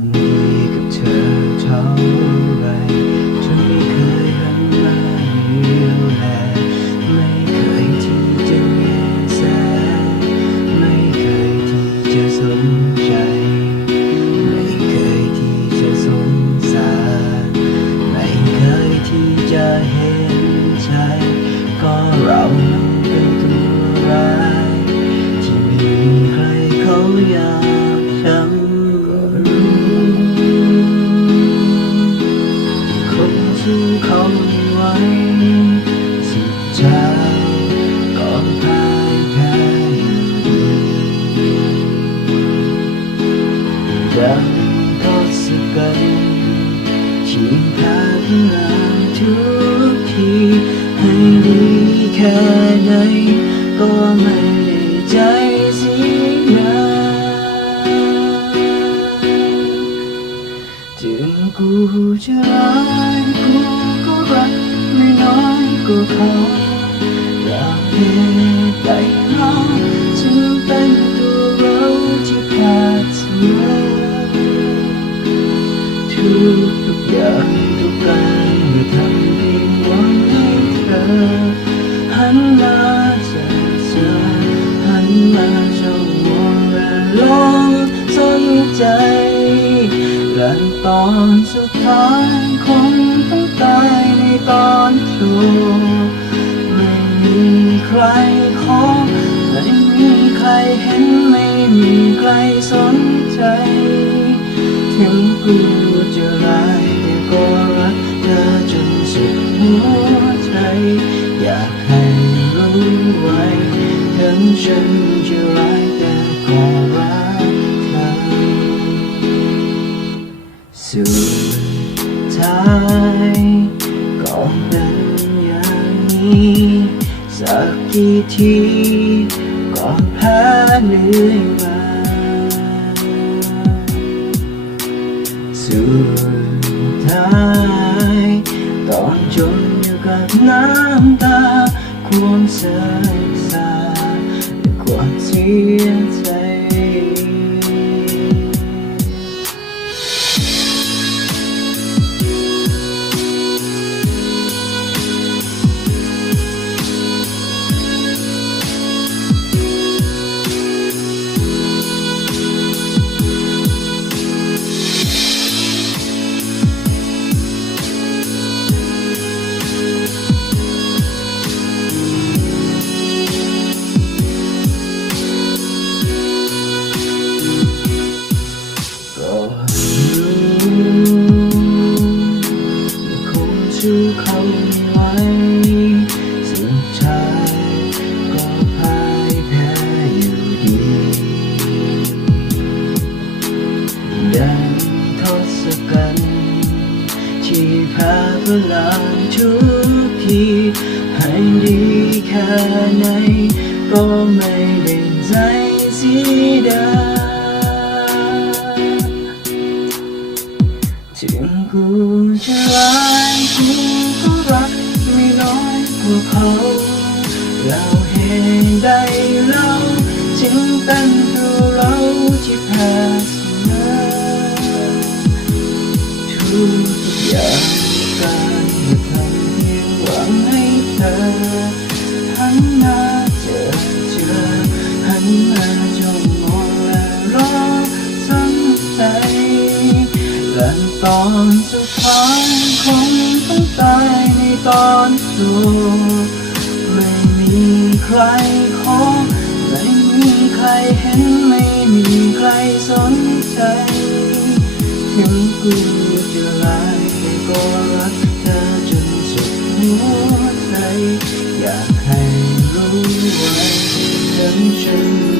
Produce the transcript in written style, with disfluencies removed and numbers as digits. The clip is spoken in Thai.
ำดีกับเธอเท่าไรฉันไม่เคยหันมาเลี้ยวแลไม่เคยที่จะแยแสไม่เคยที่จะสนใจไม่เคยที่จะสงสารไม่เคยที่จะเห็นใจก็เราเป็นตัวร้ายที่ไม่มีใครเขาอยากทำก็รู้คงสู้เขาไม่ไหวสุดท้ายก็พ่ายแพ้อยู่ดีดังทศกัณฐ์ที่พาพลังทุกทีให้ดีแค่ไหนก็ไม่ได้ใจเสียดายถึงกูจะร้ายกูก็รักไม่น้อยกว่าเขาอยากเหตุใดเราจึงเป็นตัวเราที่ขาดเสมอทุกอย่างทุกการเมื่อทำเพียงหวังให้เธอหันมาเจอหันมาจ้องมองและลองสนใจและตอนสุดท้ายคงต้องตายในตอนจบไม่มีใครขอไม่มีใครเห็นไม่มีใครสนใจถึงกูจะร้ายแต่ก็รักเธอจนสุดหัวใจอยากให้รู้ไว้ถึงฉันจะร้ายแต่ก็รักเธอสุดท้ายก็เป็นอย่างนี้สักกี่ทีก็แพ้เหนื่อยมาสุดท้ายต้องจมอยู่กับน้ำตาความเสียใจและความเสียใจสู้เขาไม่ไหวสุดท้ายก็พ่ายแพ้อยู่ดีดังทศกัณฐ์ที่พาพลังทุกทีให้ดีแค่ไหนก็ไม่ได้ใจเสียดายถึงกูจะร้ายกูก็รักไม่น้อยกว่าเขาเราเหตุใดเราจึงเป็นตัวเราที่แพ้เสมอทุกอย่างการเมื่อทำเพียงหวังให้เธอหันมาเจอหันมาจ้องมองและรอสนใจและตอนสุดท้ายคงต้องตายในตอนจบไม่มีใครขอไม่มีใครเห็นไม่มีใครสนใจถึงกูจะร้ายแต่ก็รักเธอจนสุดหัวใจอยากให้รู้ไว้ถึงฉัน